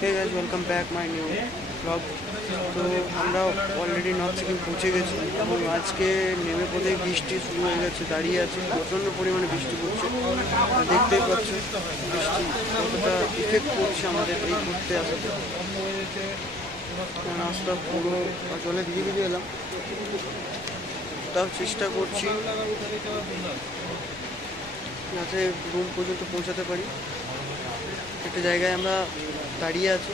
Hey guys, welcome back my new blog. তো আমরা already north Sikkim পৌঁছে গেছি এবং আজকে নেমে পড়েই বৃষ্টি শুরু হয়ে গেছে। দাঁড়িয়ে আছে, প্রচণ্ড পরিমাণে বৃষ্টি পড়ছে। আর দেখতেই পাচ্ছ বৃষ্টি কতটা ইফেক্ট করছে আমাদের এই ঘুরতে আসাতে। রাস্তা পুরো জলে ভিজে ভিজে এলাম, তাও চেষ্টা করছি যাতে রুম পর্যন্ত পৌঁছাতে পারি। একটা জায়গায় আমরা দাঁড়িয়ে আছি।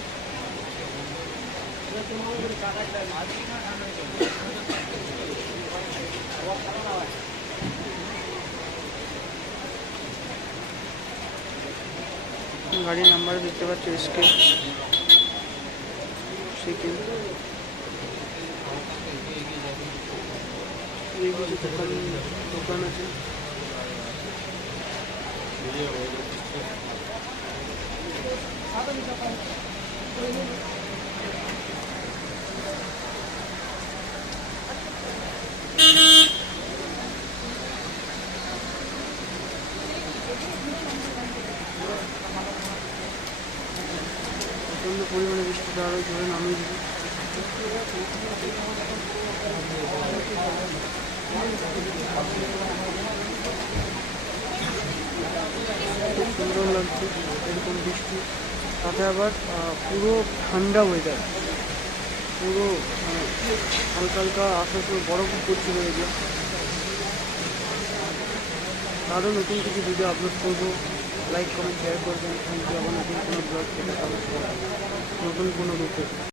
গাড়ির নাম্বার দেখতে পাচ্ছ এসকে সিকিম। এই কিছু দোকান আছে। প্রচণ্ড পরিমাণে বৃষ্টিটা আরও জোরে নামিয়ে দিবে। খুব সুন্দর লাগছে এরকম বৃষ্টি, তাতে আবার পুরো ঠান্ডা ওয়েদার, পুরো হালকা হালকা আকাশে বরফ পড়ছিল এগুলো। আরও নতুন কিছু ভিডিও আপলোড করবো। লাইক কমেন্ট শেয়ার করবেন। Thank you. আবার নতুন কোনো ব্লগ থেকে নতুন কোনো রূপে।